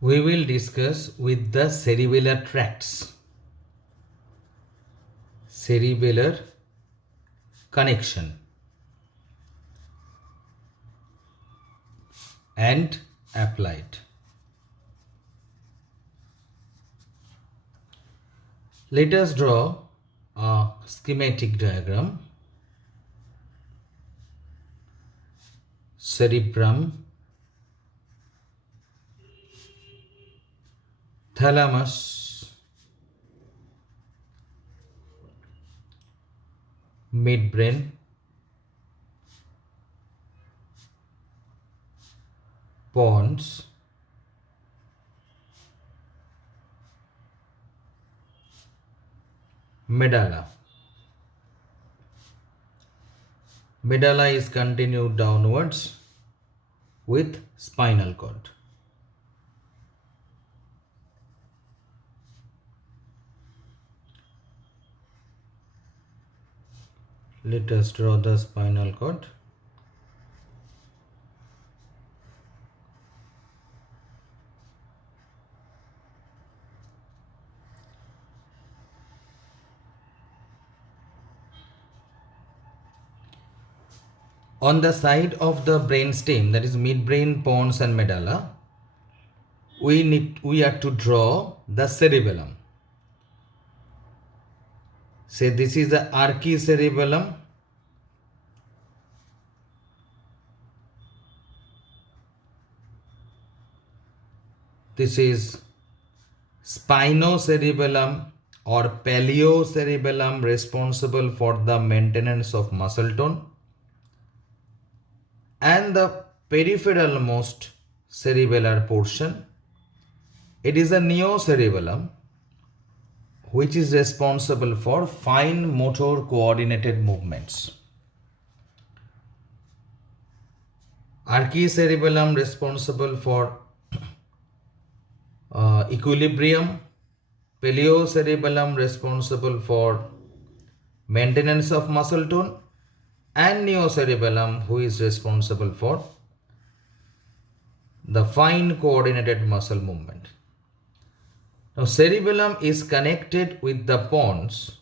We will discuss with the cerebellar tracts, cerebellar connection and applied. Let us draw a schematic diagram. Cerebrum, thalamus, midbrain, pons, medulla. Medulla is continued downwards with spinal cord. Let us draw the spinal cord. On the side of the brainstem, that is midbrain, pons and medulla, we are to draw the cerebellum. Say this is the archicerebellum. This is spinocerebellum or paliocerebellum, responsible for the maintenance of muscle tone, and the peripheral most cerebellar portion, it is a neocerebellum, which is responsible for fine motor coordinated movements. Archicerebellum responsible for equilibrium, paliocerebellum responsible for maintenance of muscle tone, and neocerebellum who is responsible for the fine coordinated muscle movement. Now cerebellum is connected with the pons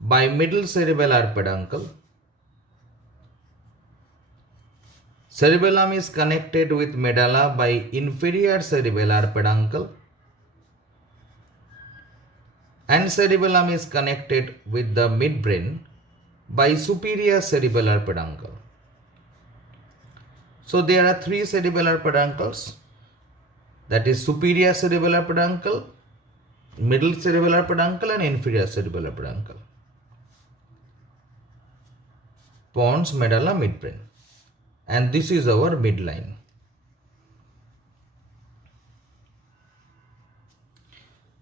by middle cerebellar peduncle. Cerebellum is connected with medulla by inferior cerebellar peduncle, and cerebellum is connected with the midbrain by superior cerebellar peduncle. So there are three cerebellar peduncles, that is superior cerebellar peduncle, middle cerebellar peduncle and inferior cerebellar peduncle. Pons, medulla, midbrain. And this is our midline.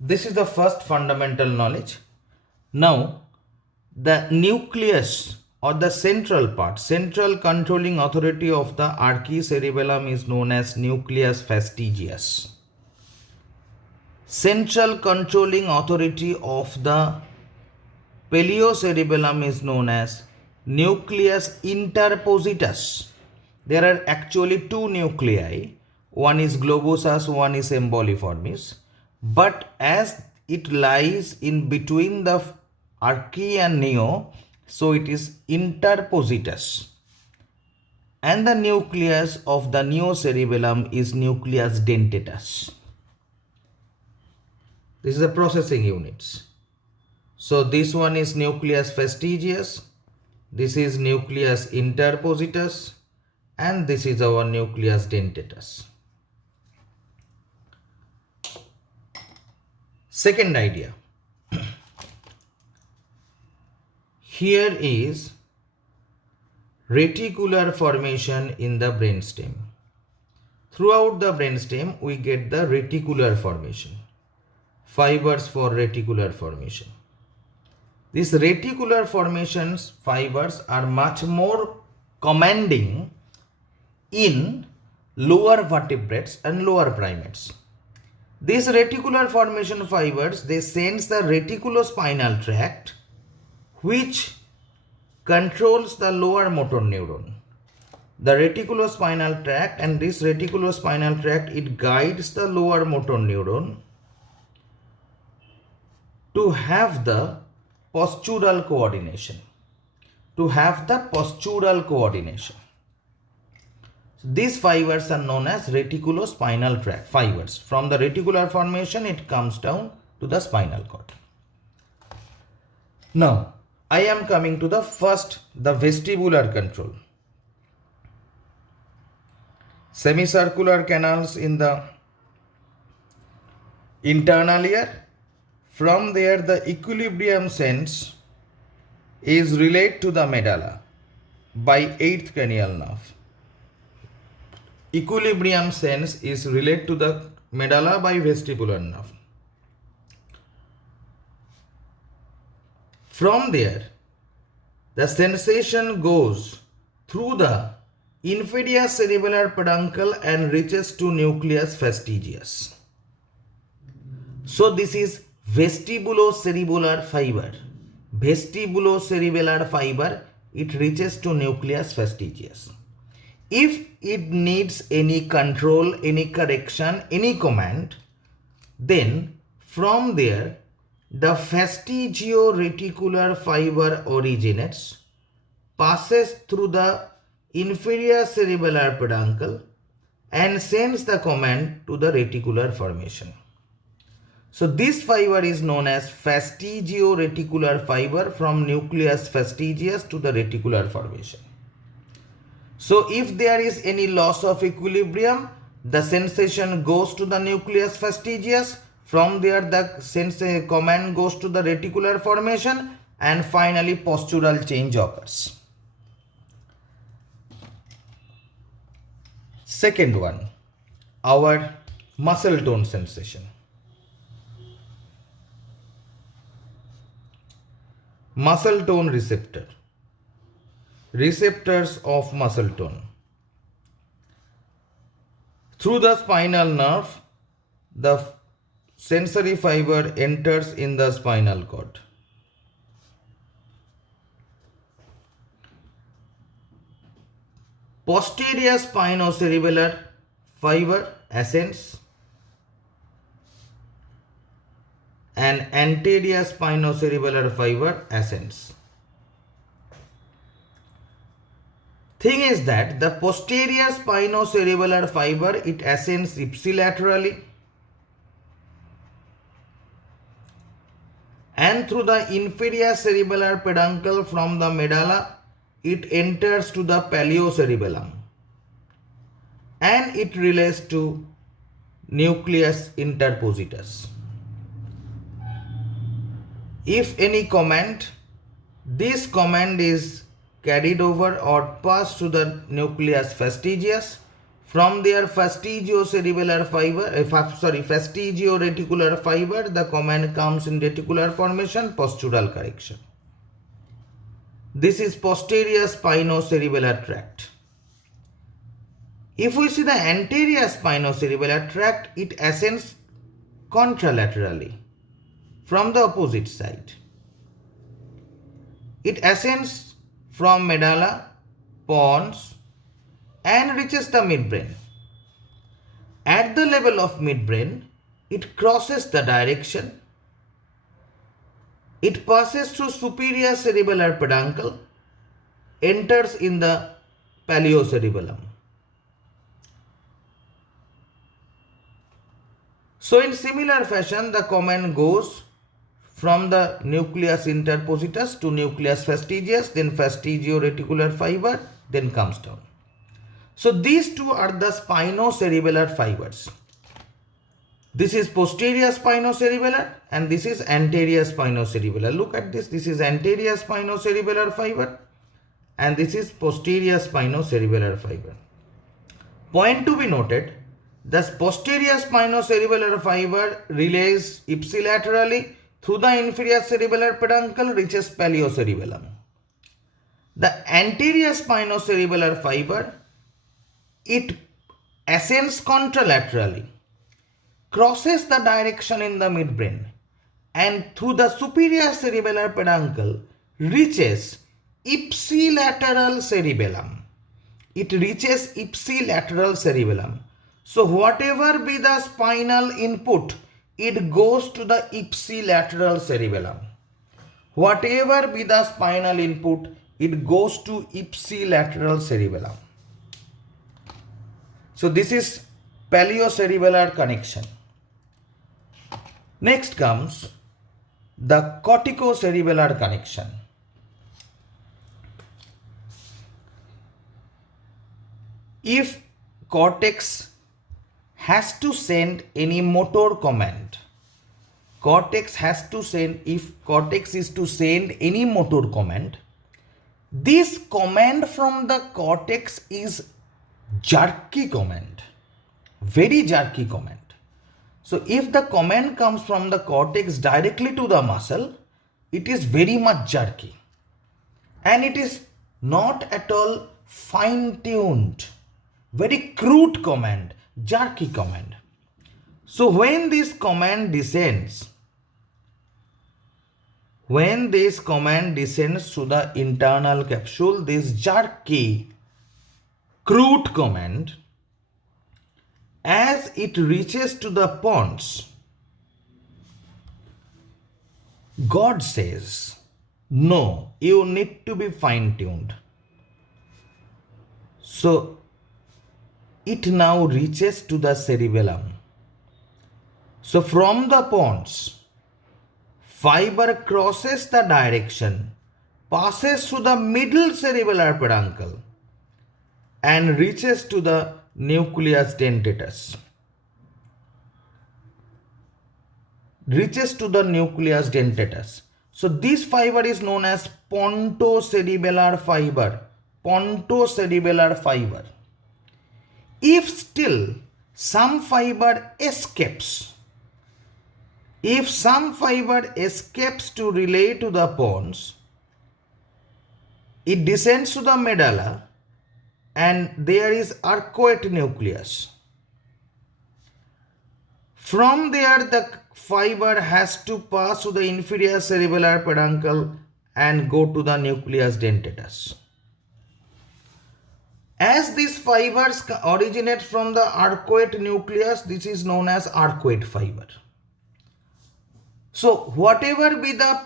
This is the first fundamental knowledge. Now, the nucleus or the central part, central controlling authority of the archicerebellum is known as nucleus fastigius. Central controlling authority of the paliocerebellum is known as nucleus interpositus. There are actually two nuclei, one is globosus, one is emboliformis, but as it lies in between the archi and neo, so it is interpositus. And the nucleus of the neocerebellum is nucleus dentatus. This is the processing units. So this one is nucleus fastigius, this is nucleus interpositus, and this is our nucleus dentatus. Second idea. Here is reticular formation in the brainstem. Throughout the brainstem, we get the reticular formation. Fibers for reticular formation. These reticular formations fibers are much more commanding in lower vertebrates and lower primates. These reticular formation fibers, they sense the reticulospinal tract, which controls the lower motor neuron. the reticulospinal tract, and this reticulospinal tract, it guides the lower motor neuron to have the postural coordination. These fibers are known as reticulospinal tract fibers. From the reticular formation, it comes down to the spinal cord. Now, I am coming to the vestibular control. Semicircular canals in the internal ear. From there, the equilibrium sense is relayed to the medulla by 8th cranial nerve. Equilibrium sense is relayed to the medulla by vestibular nerve. From there, the sensation goes through the inferior cerebellar peduncle and reaches to nucleus fastigius. So this is vestibulocerebellar fiber. Vestibulocerebellar fiber, it reaches to nucleus fastigius. If it needs any control, any correction, any command, then from there the fastigioreticular fiber originates, passes through the inferior cerebellar peduncle and sends the command to the reticular formation. So this fiber is known as fastigioreticular fiber from nucleus fastigius to the reticular formation. So if there is any loss of equilibrium, the sensation goes to the nucleus fastigius. From there, the command goes to the reticular formation, and finally postural change occurs. Second one, our muscle tone sensation. Muscle tone receptor. Receptors of muscle tone. Through the spinal nerve, the sensory fiber enters in the spinal cord. Posterior spinocerebellar fiber ascends and anterior spinocerebellar fiber ascends. Thing is that the posterior spinocerebellar fiber, it ascends ipsilaterally and through the inferior cerebellar peduncle from the medulla, it enters to the paliocerebellum and it relates to nucleus interpositus. If any command, this command is carried over or passed to the nucleus fastigius. From there, fastigioreticular fiber, the command comes in reticular formation, postural correction. This is posterior spinocerebellar tract. If we see the anterior spinocerebellar tract, it ascends contralaterally from the opposite side. It ascends from medulla, pons, and reaches the midbrain. At the level of midbrain, it crosses the direction. It passes through superior cerebellar peduncle, enters in the paliocerebellum. So in similar fashion, the command goes from the nucleus interpositus to nucleus fastigius, then fastigioreticular fiber, then comes down. So these two are the spinocerebellar fibers. This is posterior spinocerebellar and this is anterior spinocerebellar. Look at this. This is anterior spinocerebellar fiber and this is posterior spinocerebellar fiber. Point to be noted, the posterior spinocerebellar fiber relays ipsilaterally through the inferior cerebellar peduncle, reaches paliocerebellum. The anterior spinocerebellar fiber, it ascends contralaterally, crosses the direction in the midbrain, and through the superior cerebellar peduncle reaches ipsilateral cerebellum. it reaches ipsilateral cerebellum. So whatever be the spinal input, it goes to the ipsilateral cerebellum. Whatever be the spinal input, it goes to ipsilateral cerebellum. So this is paliocerebellar connection. Next comes the corticocerebellar connection. If cortex has to send any motor command, if cortex is to send any motor command, this command from the cortex is jerky command, very jerky command. So if the command comes from the cortex directly to the muscle, it is very much jerky and it is not at all fine-tuned, very crude command, jerky command. So when this command descends, to the internal capsule, this jerky, crude command, as it reaches to the pons, God says, no, you need to be fine-tuned. So it now reaches to the cerebellum. So from the pons, fiber crosses the direction, passes through the middle cerebellar peduncle and reaches to the nucleus dentatus. So this fiber is known as pontocerebellar fiber. If still some fiber escapes, to relay to the pons, it descends to the medulla and there is arcuate nucleus. From there, the fiber has to pass to the inferior cerebellar peduncle and go to the nucleus dentatus. As these fibers originate from the arcuate nucleus, this is known as arcuate fiber. So whatever be the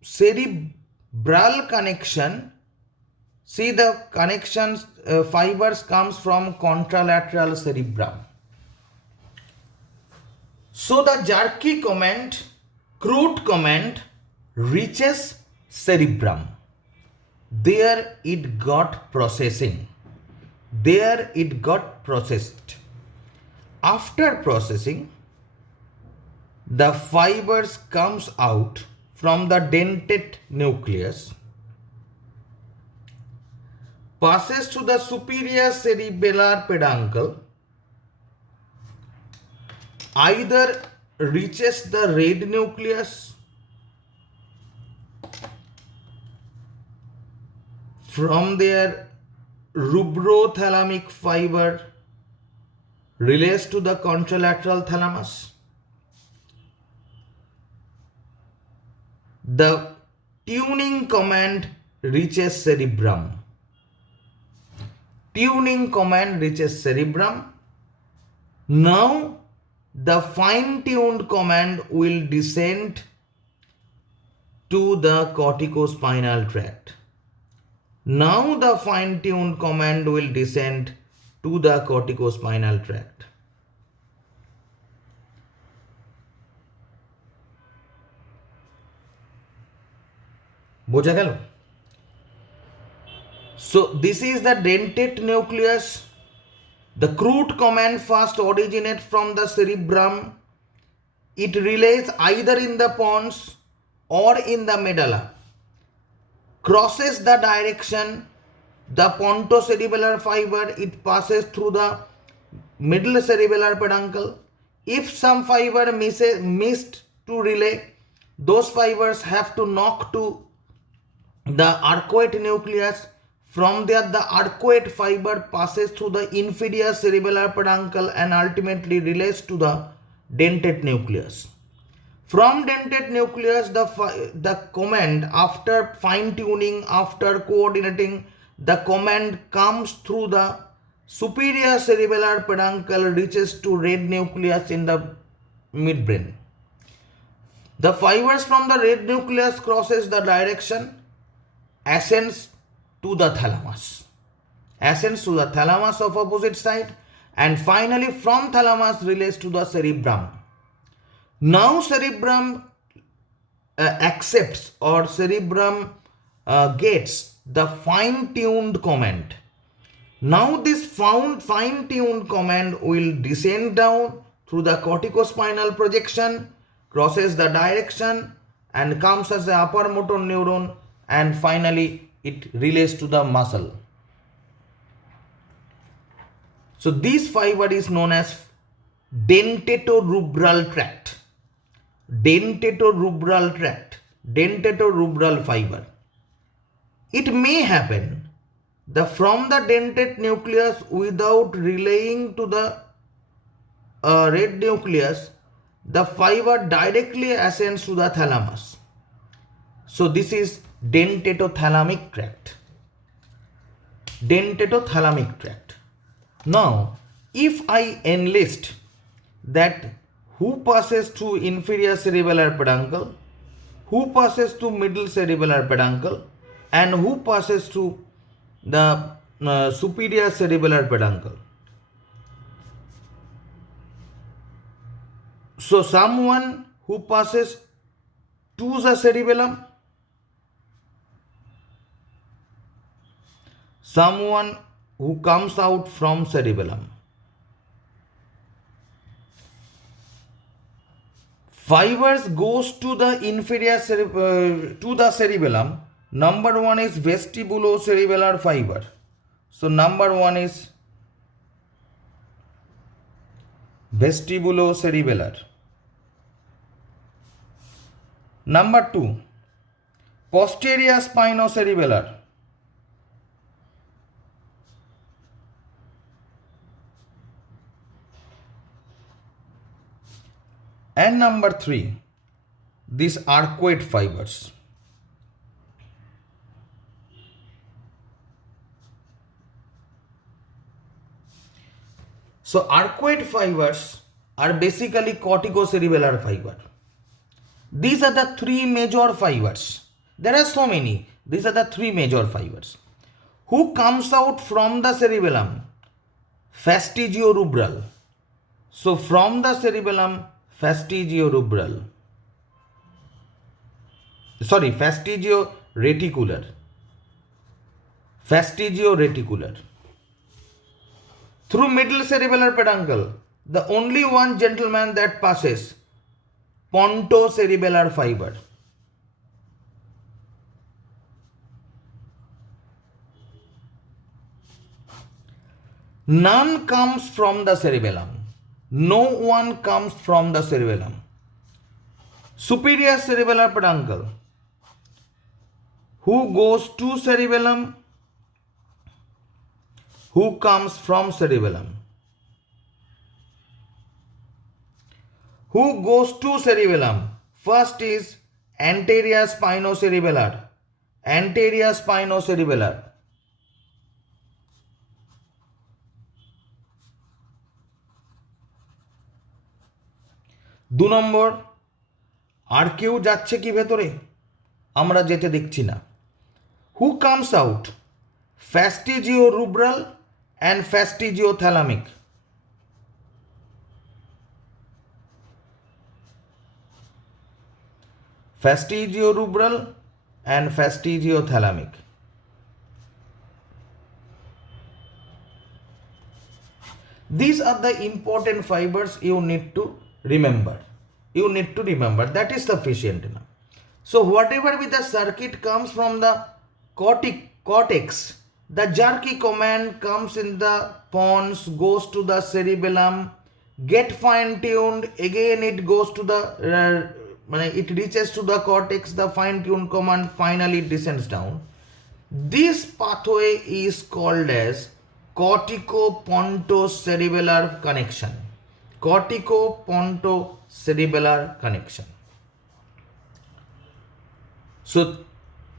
cerebral connection, see the connections, fibers comes from contralateral cerebrum. So the jerky command, crude command reaches cerebrum. There it got processing. After processing, the fibers comes out from the dentate nucleus, passes to the superior cerebellar peduncle, either reaches the red nucleus, from there rubrothalamic fiber relates to the contralateral thalamus. The tuning command reaches cerebrum. Now the fine-tuned command will descend to the corticospinal tract. বোঝা গেল? So this is the dentate nucleus. The crude command first originates from the cerebrum. It relays either in the pons or in the medulla. Crosses the direction, the pontocerebellar fiber, it passes through the middle cerebellar peduncle. If some fiber missed to relay, those fibers have to knock to the arcuate nucleus. From there, the arcuate fiber passes through the inferior cerebellar peduncle and ultimately relays to the dentate nucleus. From dentate nucleus, the command, after fine tuning, after coordinating the command comes through the superior cerebellar peduncle, reaches to red nucleus in the midbrain. The fibers from the red nucleus crosses the direction, ascends to the thalamus. Ascends to the thalamus of opposite side, and finally from thalamus relays to the cerebrum. Now cerebrum accepts, or cerebrum gets the fine-tuned command. Now this fine-tuned command will descend down through the corticospinal projection, crosses the direction and comes as the upper motor neuron, and finally it relays to the muscle. So this fiber is known as dentatorubral tract. Dentatorubral fiber. It may happen from the dentate nucleus without relaying to the red nucleus, the fiber directly ascends to the thalamus. So this is dentatothalamic tract. Dentatothalamic tract. Now, if I enlist that who passes through inferior cerebellar peduncle, who passes through middle cerebellar peduncle, and who passes through the superior cerebellar peduncle. So someone who passes to the cerebellum, someone who comes out from cerebellum. Fibers goes to the inferior to the cerebellum. Number one is vestibulocerebellar fiber. So number one is vestibulocerebellar. Number two, posterior spinocerebellar. And number three, these arcuate fibers. So arcuate fibers are basically corticocerebellar fiber. These are the three major fibers. There are so many. These are the three major fibers. Who comes out from the cerebellum? Fastigiorubral. So from the cerebellum, fastigioreticular. Fastigioreticular. Through middle cerebellar peduncle, the only one gentleman that passes, pontocerebellar fiber. None comes from the cerebellum. No one comes from the cerebellum. Superior cerebellar peduncle. Who goes to cerebellum? Who comes from cerebellum? Who goes to cerebellum? First is anterior spinocerebellar. Anterior spinocerebellar. দু নম্বর, আর কেউ যাচ্ছে কি ভেতরে? আমরা যেতে দেখছি না। Who comes out? Fastigiorubral and fastigiothalamic. Fastigiorubral and fastigiothalamic. These are the important fibers you need to remember. That is sufficient enough. So whatever with the circuit comes from the cortex, the jerky command comes in the pons, goes to the cerebellum, get fine tuned, again it goes to the it reaches to the cortex, the fine tuned command finally descends down. This pathway is called as cortico-pontocerebellar connection. Cortico-pontocerebellar connection. So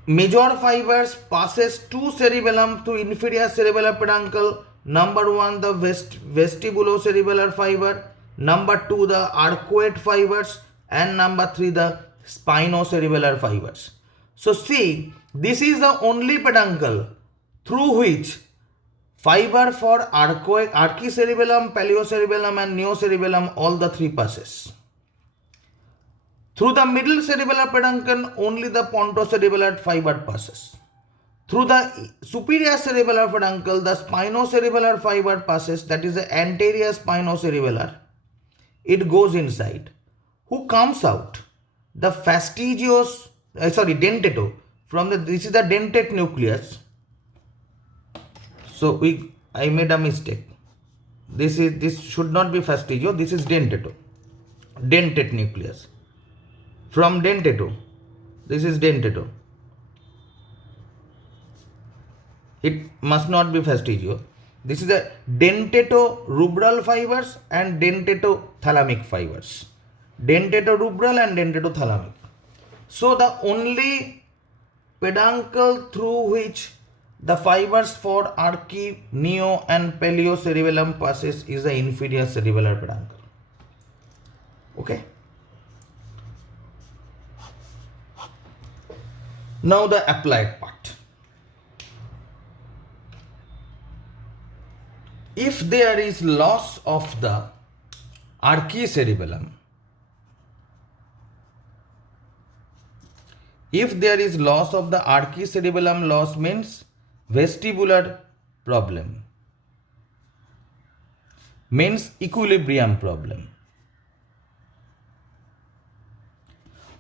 Major fibers passes to cerebellum to inferior cerebellar peduncle. Number 1 the vestibulocerebellar fiber, number 2 the arcuate fibers, and number 3 the spinocerebellar fibers. So see, this is the only peduncle through which fiber for archicerebellum, paliocerebellum and neocerebellum, all the three passes. Through the middle cerebellar peduncle, only the pontocerebellar fiber passes. Through the superior cerebellar peduncle, the spinocerebellar fiber passes, that is the anterior spinocerebellar. It goes inside. Who comes out? The dentato. This is the dentate nucleus. So I made a mistake. This should not be fastigio. This is dentato. Dentate nucleus. From dentato, this is dentato. It must not be fastigio. This is a dentato-rubral fibers and dentato-thalamic fibers. Dentato-rubral and dentato-thalamic. So the only peduncle through which the fibers for archi, neo and paliocerebellum passes is the inferior cerebellar peduncle. Okay. Now the applied part. If there is loss of the archicerebellum, loss means vestibular problem, means equilibrium problem.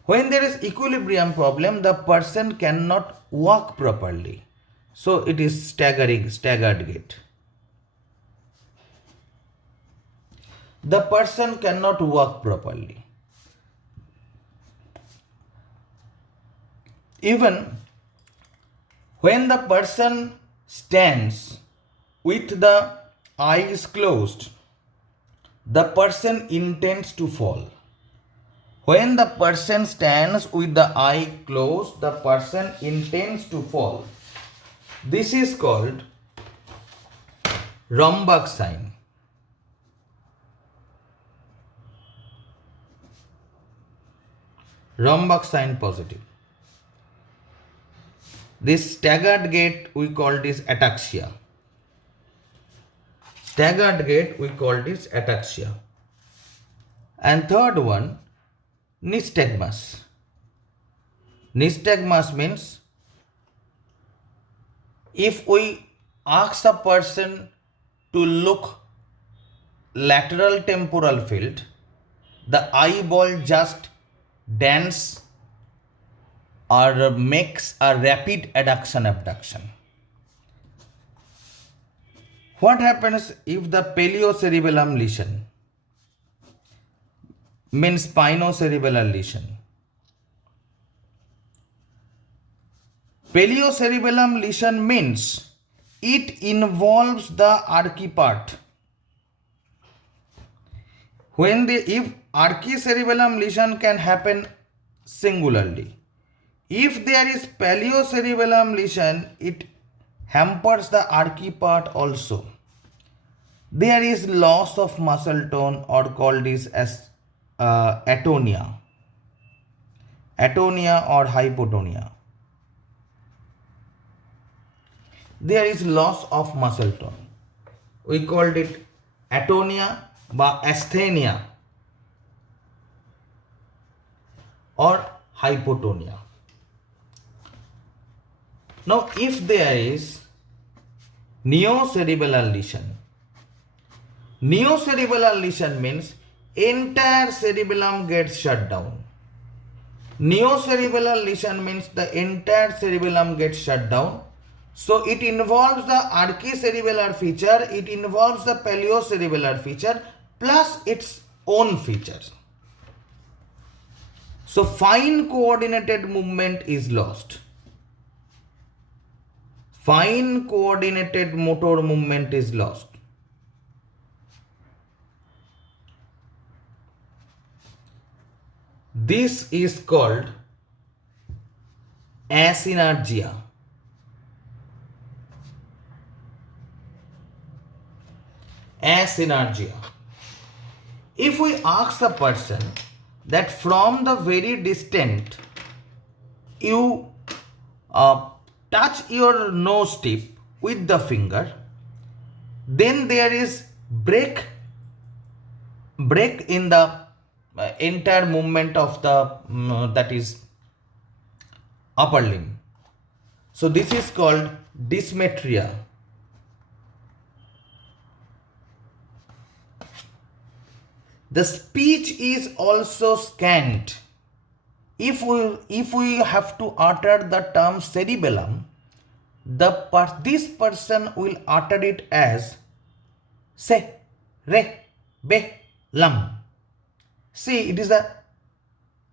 When there is equilibrium problem, the person cannot walk properly. So it is staggered gait. The person cannot walk properly. Even when the person stands with the eyes closed, the person intends to fall. When the person stands with the eye closed, the person intends to fall. This is called Rombach sign. Rombach sign positive. This staggered gait we call this ataxia. And third one, nystagmus. Nystagmus means if we ask a person to look lateral temporal field, the eyeball just dance or makes a rapid adduction-abduction. What happens if the paliocerebellum lesion means spinocerebellar lesion? Paliocerebellum lesion means it involves the archi part. If archicerebellum lesion can happen singularly. If there is paliocerebellum lesion, it hampers the archi part also. There is loss of muscle tone, or called this as atonia or hypotonia. There is loss of muscle tone. We called it atonia বা asthenia or hypotonia. Now, if there is neocerebellar lesion means entire cerebellum gets shut down. Neocerebellar lesion means the entire cerebellum gets shut down. So it involves the archicerebellar feature, it involves the paliocerebellar feature plus its own features. So fine coordinated movement is lost. Fine coordinated motor movement is lost. This is called Asynergia. Asynergia. If we ask a person that from the very distant you touch your nose tip with the finger, then there is break in the entire movement of the that is upper limb. So this is called dysmetria. The speech is also scant. If we have to utter the term cerebellum, this person will utter it as se, re, be, lum. See, it is a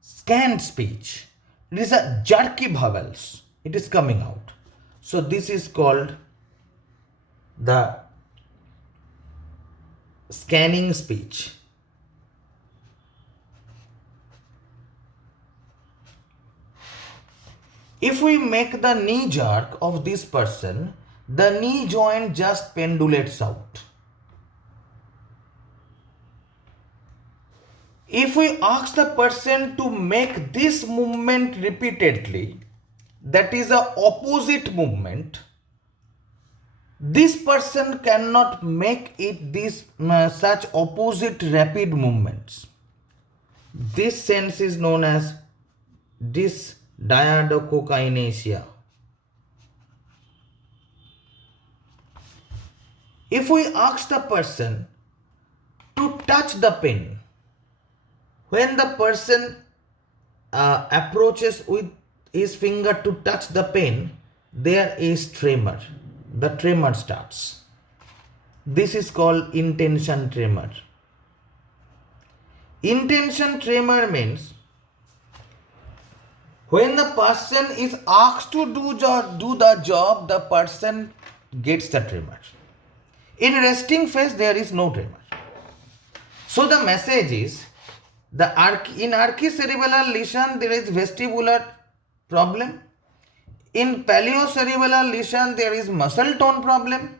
scant speech. It is a jerky vowels. It is coming out. So this is called the scanning speech. If we make the knee jerk of this person, the knee joint just pendulates out. If we ask the person to make this movement repeatedly, that is a opposite movement, this person cannot make it this such opposite rapid movements. This sense is known as dysdiadochokinesia. If we ask the person to touch the pen, when the person approaches with his finger to touch the pen, there is tremor. The tremor starts. This is called intention tremor. Intention tremor means when the person is asked to do the job, the person gets the tremor. In resting phase, there is no tremor. So the message is, in archicerebellar lesion, there is vestibular problem. In paleocerebellar lesion, there is muscle tone problem.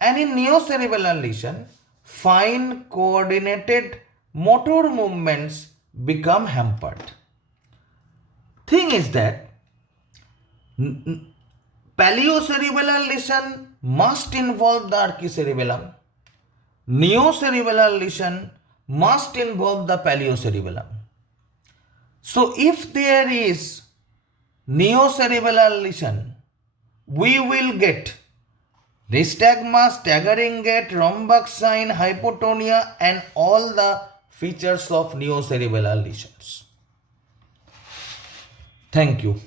And in neocerebellar lesion, fine coordinated motor movements become hampered. Thing is that paleocerebellar lesion must involve the archicerebellum. Neocerebellar lesion must involve the paleocerebellum. So if there is neocerebellar lesion, we will get nystagma, staggering gait, rhombic sign, hypotonia, and all the features of neocerebellar lesions. Thank you.